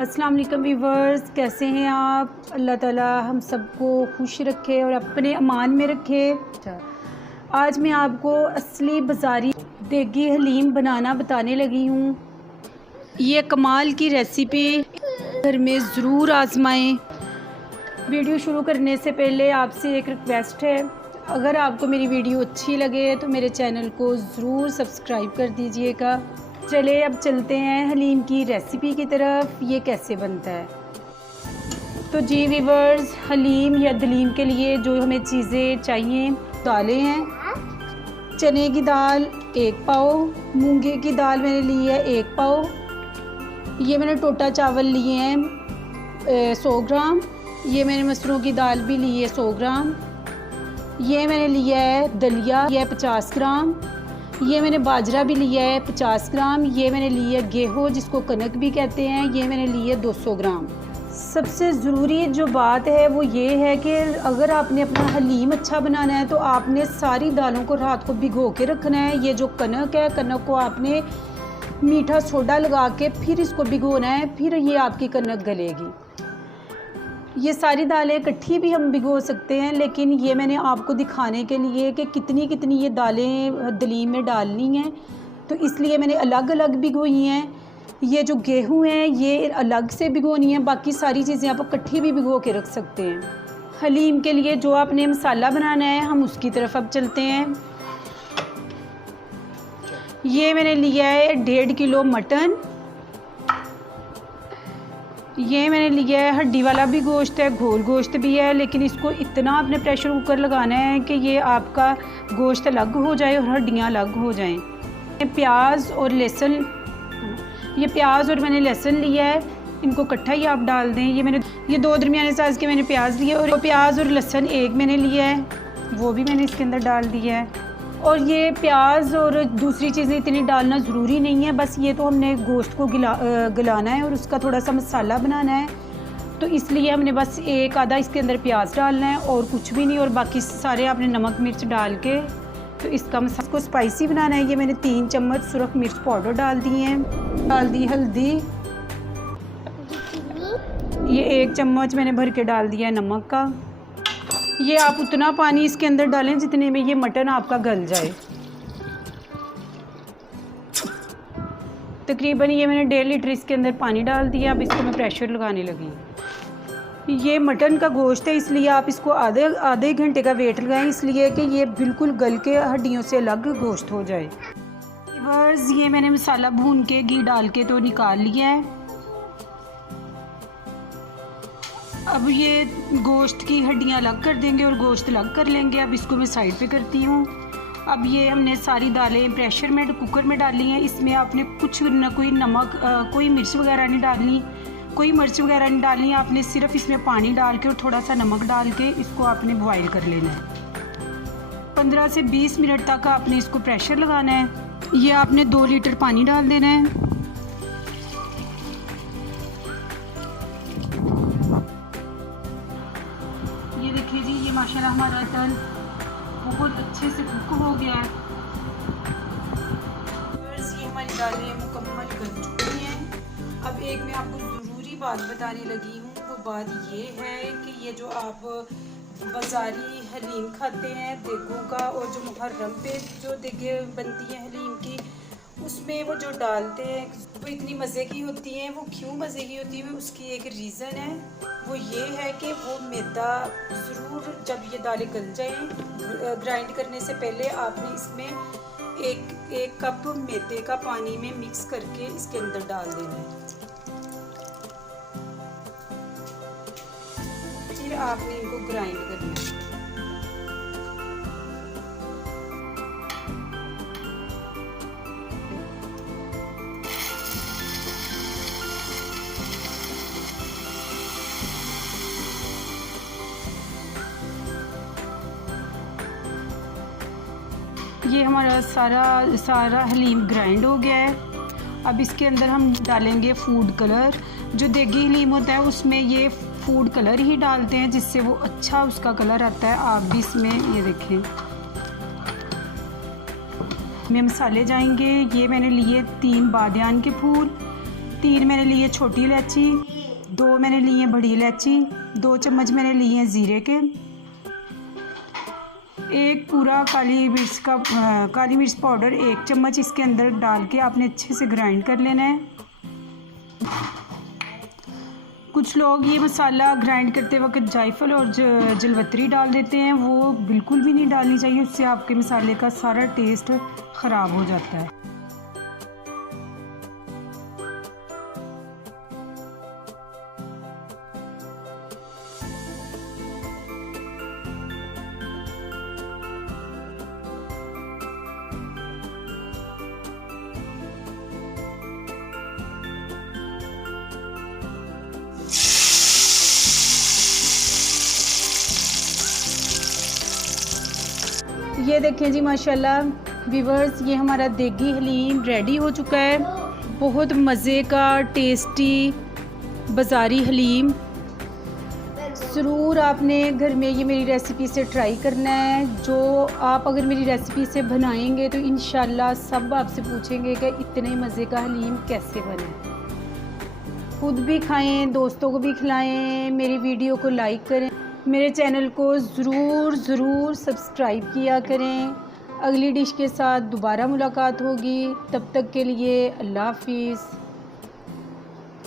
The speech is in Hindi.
अस्सलाम वालेकुम व्यूवर्स, कैसे हैं आप। अल्लाह ताला हम सबको खुश रखे और अपने अमान में रखे। आज मैं आपको असली बाज़ारी देगी हलीम बनाना बताने लगी हूँ। ये कमाल की रेसिपी घर में ज़रूर आजमाएं। वीडियो शुरू करने से पहले आपसे एक रिक्वेस्ट है, अगर आपको मेरी वीडियो अच्छी लगे तो मेरे चैनल को ज़रूर सब्सक्राइब कर दीजिएगा। चले अब चलते हैं हलीम की रेसिपी की तरफ। ये कैसे बनता है तो जी व्यूवर्स, हलीम या दलीम के लिए जो हमें चीज़ें चाहिए, दालें हैं। चने की दाल 1 पाव, मूंगे की दाल मैंने ली है 1 पाव। ये मैंने टोटा चावल लिए हैं 100 ग्राम। ये मैंने मसूरों की दाल भी ली है 100 ग्राम। ये मैंने लिया है दलिया, यह 50 ग्राम। ये मैंने बाजरा भी लिया है 50 ग्राम। ये मैंने लिया है गेहूँ, जिसको कनक भी कहते हैं, ये मैंने लिया है 200 ग्राम। सबसे ज़रूरी जो बात है वो ये है कि अगर आपने अपना हलीम अच्छा बनाना है तो आपने सारी दालों को रात को भिगो के रखना है। ये जो कनक है, कनक को आपने मीठा सोडा लगा के फिर इसको भिगोना है, फिर ये आपकी कनक गलेगी। ये सारी दालें इकट्ठी भी हम भिगो सकते हैं, लेकिन ये मैंने आपको दिखाने के लिए कि कितनी कितनी ये दालें दलीम में डालनी हैं, तो इसलिए मैंने अलग अलग भिगोई हैं। ये जो गेहूं है ये अलग से भिगोनी है, बाकी सारी चीज़ें आप इकट्ठी भी भिगो के रख सकते हैं। हलीम के लिए जो आपने मसाला बनाना है, हम उसकी तरफ अब चलते हैं। ये मैंने लिया है 1.5 किलो मटन। ये मैंने लिया है हड्डी वाला भी गोश्त है, घोल गोश्त भी है, लेकिन इसको इतना आपने प्रेशर कुकर लगाना है कि ये आपका गोश्त अलग हो जाए और हड्डियाँ अलग हो जाएं। प्याज और लहसुन, ये प्याज और मैंने लहसुन लिया है, इनको इकट्ठा ही आप डाल दें। ये 2 दरमियाने साइज़ के मैंने प्याज लिए, और प्याज और लहसुन एक मैंने लिया है, वो भी मैंने इसके अंदर डाल दिया है। और ये प्याज और दूसरी चीज़ें इतनी डालना ज़रूरी नहीं है, बस ये तो हमने गोश्त को गलाना है और उसका थोड़ा सा मसाला बनाना है, तो इसलिए हमने बस 1 आधा इसके अंदर प्याज डालना है और कुछ भी नहीं। और बाकी सारे आपने नमक मिर्च डाल के तो इसका मसाला को स्पाइसी बनाना है। ये मैंने 3 चम्मच सुरख मिर्च पाउडर डाल दी हैं, डाल दी हल्दी, ये 1 चम्मच मैंने भर के डाल दिया है नमक का। ये आप उतना पानी इसके अंदर डालें जितने में ये मटन आपका गल जाए। तकरीबन ये मैंने 1.5 लीटर इसके अंदर पानी डाल दिया। अब इसको मैं प्रेशर लगाने लगी। ये मटन का गोश्त है, इसलिए आप इसको आधे घंटे का वेट लगाएं, इसलिए कि ये बिल्कुल गल के हड्डियों से अलग गोश्त हो जाए। बस ये मैंने मसाला भून के घी डाल के तो निकाल लिया है। अब ये गोश्त की हड्डियाँ अलग कर देंगे और गोश्त अलग कर लेंगे। अब इसको मैं साइड पे करती हूँ। अब ये हमने सारी दालें प्रेशर में कुकर में डाली हैं। इसमें आपने कुछ न कोई नमक, कोई मिर्च वगैरह नहीं डालनी, कोई मिर्च वगैरह नहीं डालनी। आपने सिर्फ इसमें पानी डाल के और थोड़ा सा नमक डाल के इसको आपने बॉयल कर लेना है। 15 से 20 मिनट तक आपने इसको प्रेशर लगाना है। ये आपने 2 लीटर पानी डाल देना है। ये देखिए जी, ये माशाल्लाह हमारा दाल बहुत अच्छे से कुक हो गया है। ये हमारी दालें मुकम्मल गल चुकी हैं। अब एक मैं आपको ज़रूरी बात बताने लगी हूँ, वो बात ये है कि ये जो आप बाज़ारी हलीम खाते हैं देगों का, और जो मुहर्रम पे जो देगें बनती हैं हलीम की, उसमें वो जो डालते हैं वो इतनी मज़े की होती हैं। वो क्यों मज़े की होती है, उसकी एक रीज़न है, वो ये है कि वो मैदा ज़रूर जब ये दालें गल जाएं, ग्राइंड करने से पहले आपने इसमें एक कप मैदे का पानी में मिक्स करके इसके अंदर डाल देना है। फिर आपने इनको ग्राइंड करना है। ये हमारा सारा हलीम ग्राइंड हो गया है। अब इसके अंदर हम डालेंगे फूड कलर। जो देगी हलीम होता है उसमें ये फूड कलर ही डालते हैं, जिससे वो अच्छा उसका कलर आता है। आप भी इसमें ये देखें में मसाले जाएंगे। ये मैंने लिए 3 बादियान के फूल, 3 मैंने लिए छोटी इलायची, 2 मैंने लिए बड़ी इलायची, 2 चम्मच मैंने लिए हैं ज़ीरे के, 1 पूरा काली मिर्च पाउडर 1 चम्मच इसके अंदर डाल के आपने अच्छे से ग्राइंड कर लेना है। कुछ लोग ये मसाला ग्राइंड करते वक्त जायफल और जलवतरी डाल देते हैं, वो बिल्कुल भी नहीं डालनी चाहिए, उससे आपके मसाले का सारा टेस्ट ख़राब हो जाता है। ये देखें जी माशाल्लाह व्यूवर्स, ये हमारा देगी हलीम रेडी हो चुका है। बहुत मज़े का टेस्टी बाज़ारी हलीम। ज़रूर आपने घर में ये मेरी रेसिपी से ट्राई करना है। जो आप अगर मेरी रेसिपी से बनाएंगे तो इंशाल्लाह सब आपसे पूछेंगे कि इतने मज़े का हलीम कैसे बने। खुद भी खाएं, दोस्तों को भी खिलाएं, मेरी वीडियो को लाइक करें, मेरे चैनल को ज़रूर सब्सक्राइब किया करें। अगली डिश के साथ दोबारा मुलाकात होगी, तब तक के लिए अल्लाह हाफिज़।